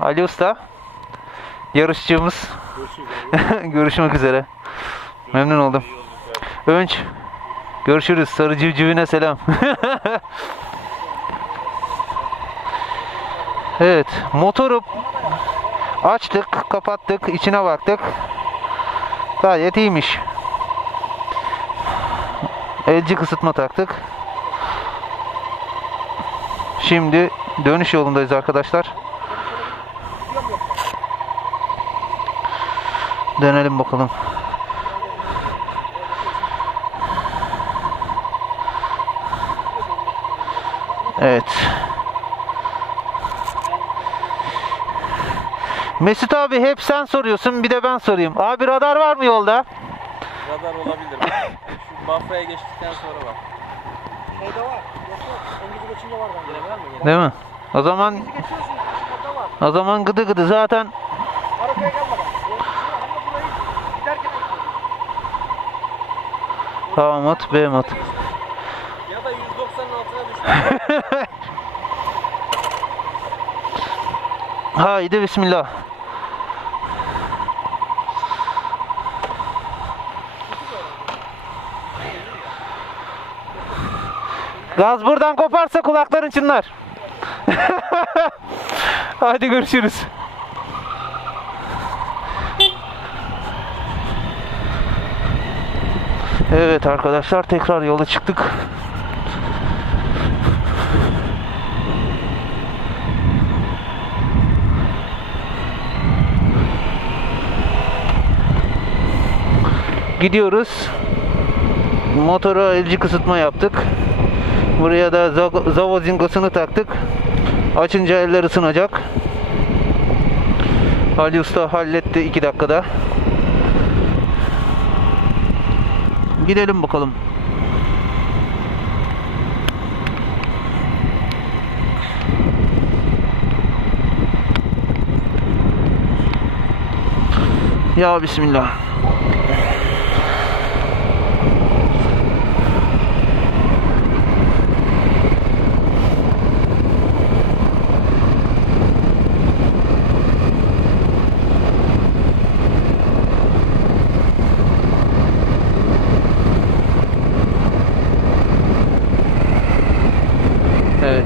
Ali Usta. Yarışçımız. Görüşmek üzere. Memnun oldum. Önç. Görüşürüz. Sarı civcivine selam. evet. Motoru açtık, kapattık, içine baktık. Gayet iyiymiş. Elci kısıtma taktık. Şimdi dönüş yolundayız arkadaşlar. Dönelim bakalım. Evet. Mesut abi hep sen soruyorsun bir de ben sorayım. Abi radar var mı yolda? Radar olabilir. Şu Bafra'ya geçtikten sonra var. Şeyde var. Yok yok. Engizi geçince var bende. Var mı? Yine. Değil mi? O zaman Geçiyorsun. Orada var. o zaman gıdı gıdı zaten Arabaya gelmeden. Ama burayı giderken A mat B mat. Ya da 190'ın altına düştü. Haydi bismillah. Gaz buradan koparsa kulakların çınlar. Hadi görüşürüz. Evet arkadaşlar tekrar yola çıktık. Gidiyoruz. Motora elci kısıtma yaptık. Buraya da za- zavozingosunu taktık. Açınca eller ısınacak. Ali Usta halletti 2 dakikada. Gidelim bakalım. Ya Bismillah. Evet.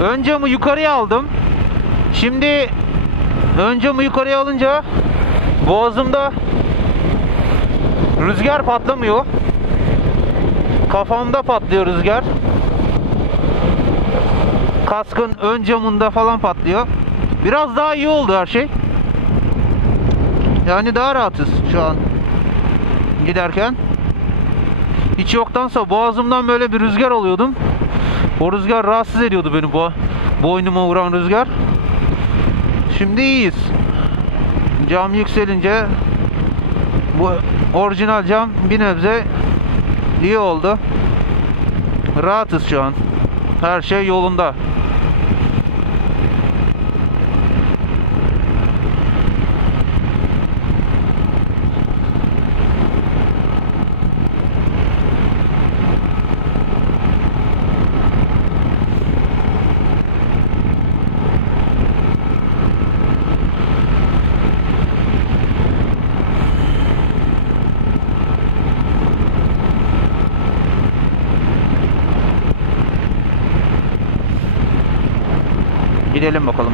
Ön camı yukarıya aldım. Şimdi ön camı yukarıya alınca boğazımda rüzgar patlamıyor. Kafamda patlıyor rüzgar. Kaskın ön camında falan patlıyor. Biraz daha iyi oldu her şey. Yani daha rahatız şu an giderken. Hiç yoktansa boğazımdan böyle bir rüzgar alıyordum. O rüzgar rahatsız ediyordu beni bu boynuma vuran rüzgar. Şimdi iyiyiz. Cam yükselince bu orijinal cam bir nebze iyi oldu. Rahatız şu an. Her şey yolunda. Gidelim bakalım.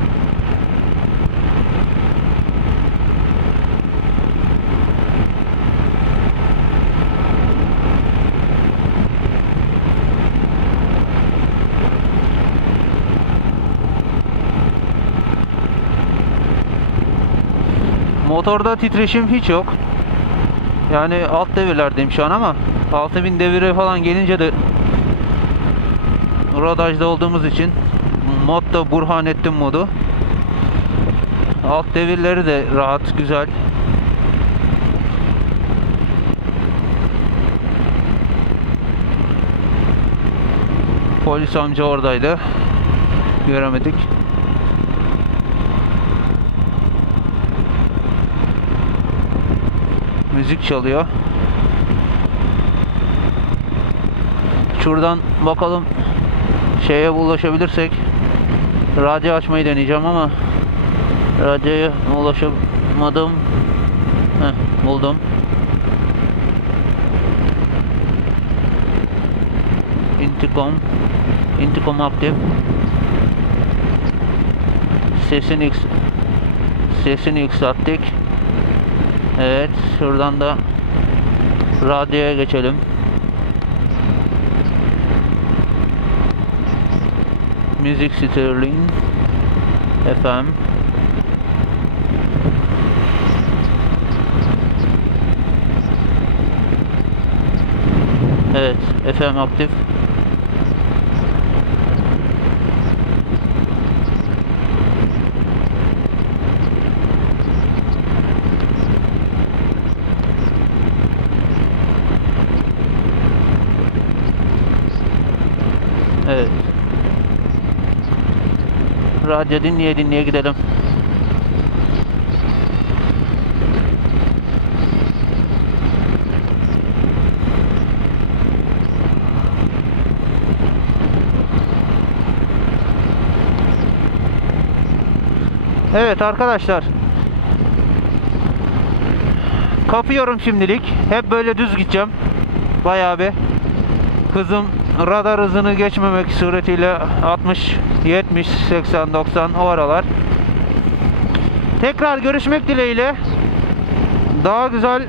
Motorda titreşim hiç yok. Yani alt devirlerdeyim şu an ama 6000 devire falan gelince de rodajda olduğumuz için mod da Burhanettin modu. Alt devirleri de rahat, güzel. Polis amca oradaydı. Göremedik. Müzik çalıyor. Şuradan bakalım şeye ulaşabilirsek radyo açmayı deneyeceğim ama radyoya ulaşamadım. Heh, buldum. Intercom Intercom aktif. Sesini yük sesini yükselttik. Evet, şuradan da radyoya geçelim. Müzik Sterling FM Evet, FM aktif. Evet. Radyo dinleye dinleye gidelim. Evet arkadaşlar. Kapıyorum şimdilik. Hep böyle düz gideceğim. Bayağı bir hızım radar hızını geçmemek suretiyle 60, 70, 80, 90 o aralar. Tekrar görüşmek dileğiyle. Daha güzel,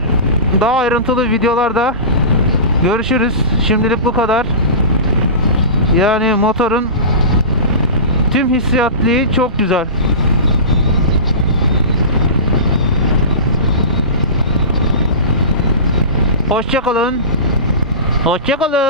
daha ayrıntılı videolarda görüşürüz. Şimdilik bu kadar. Yani motorun tüm hissiyatlığı çok güzel. Hoşçakalın. Hoşçakalın.